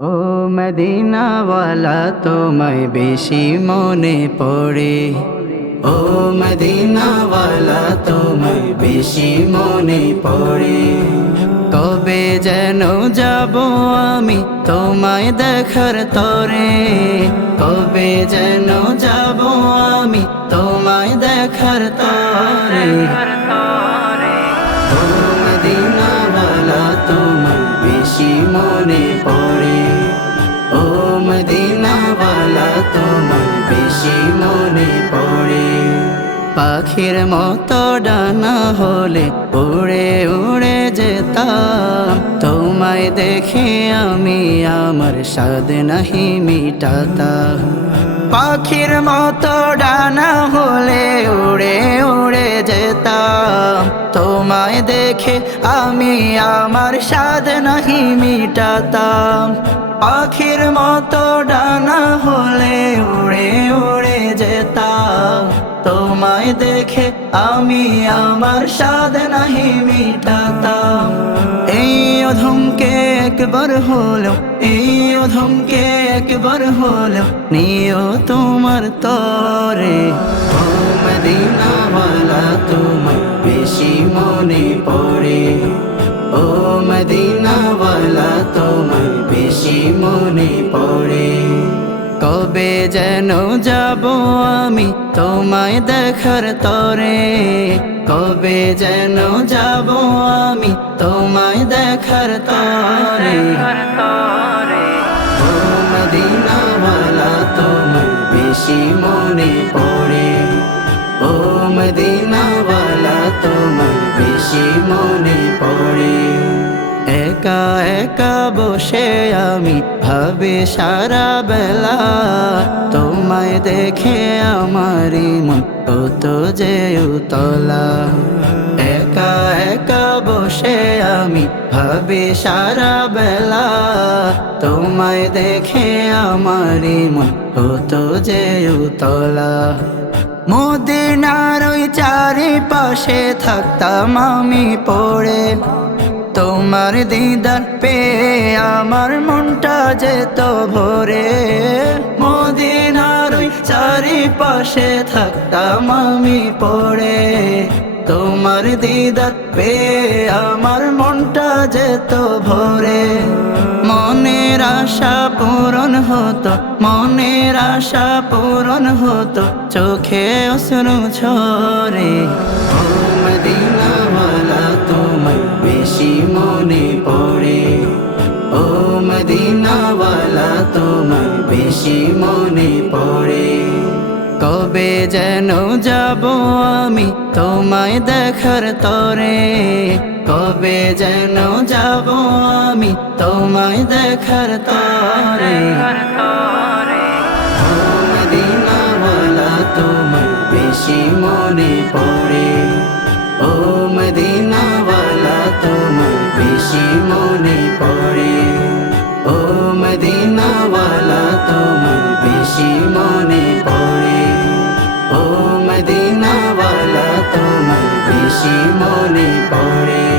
ও মদিনাওয়ালা তোমায় বেশি মনে পড়ে, ও মদিনাওয়ালা তোমায় বেশি মনে পড়ে। কবে যেন যাব আমি তোমায় দেখার তরে, কবে যেন যাব আমি তোমায় দেখার তরে। ও মদিনাওয়ালা তোমায় বেশি মনে পড়ে, ও মদিনাওয়ালা তোমায় বেশি মনে পড়ে। পাখির মতো ডানা হলে উড়ে উড়ে যেতাম, তোমায় দেখে আমি আমার স্বাদ নাহি মিটাতাম। পাখির মতো ডানা হলে উড়ে উড়ে যেতাম, তোমায় দেখে আমি আমার স্বাদ নাহি মিটাতাম। পাখির মতো ডানা হলে উড়ে উড়ে যেতাম, তোমায় দেখে আমি আমার স্বাদ নাহি মিটাতাম। এই অধমকে একবার হলো, এই অধমকে একবার হলো নিও তোমার তরে। ও মদিনাওয়ালা তোমায় বেশি মনে পড়ে, ও মদিনাওয়ালা তোমায় বেশি মনে পড়ে। কবে যেন যাব আমি তোমায় দেখার তরে, কবে যেন যাব আমি তোমায় দেখার তরে। ও মদিনাওয়ালা তোমায় বেশি মনে পড়ে, ও মদিনাওয়ালা তোমায় বেশি মনে পড়ে। একা একা বসে আমি ভাবি সারা বেলা, তোমায় দেখে আমারি মন কত যে উতলা। একা একা বসে আমি ভাবি সারা বেলা, তোমায় দেখে আমারি মন কত যে উতলা। মদিনার ওই চারিপাশে থাকতাম আমি পড়ে, তোমার দিদার পেয়ে আমার মনটা যেত ভরে। মদিনার ওই চারিপাশে থাকতাম আমি পড়ে, তোমার দিদার পেয়ে আমার মনটা যেত ভরে। মনের আশা পূরণ হতো, মনের আশা পূরণ হতো চোখে অশ্রু ঝরে। ও মদিনাওয়ালা তোমায় বেশি মনে পড়ে, ও মদিনাওয়ালা তোমায় বেশি মনে পড়ে। কবে যেন যাব আমি তোমায় দেখার তরে, কবে যেন যাব আমি তোমায় দেখার তরে। ও মদিনাওয়ালা তোমায় বেশি মনে পড়ে, ও মদিনাওয়ালা তোমায় বেশি মনে পড়ে, ও মদিনাওয়ালা তোমায় বেশি মনে পড়ে, ও মদিনাওয়ালা তোমায় বেশি মনে পড়ে।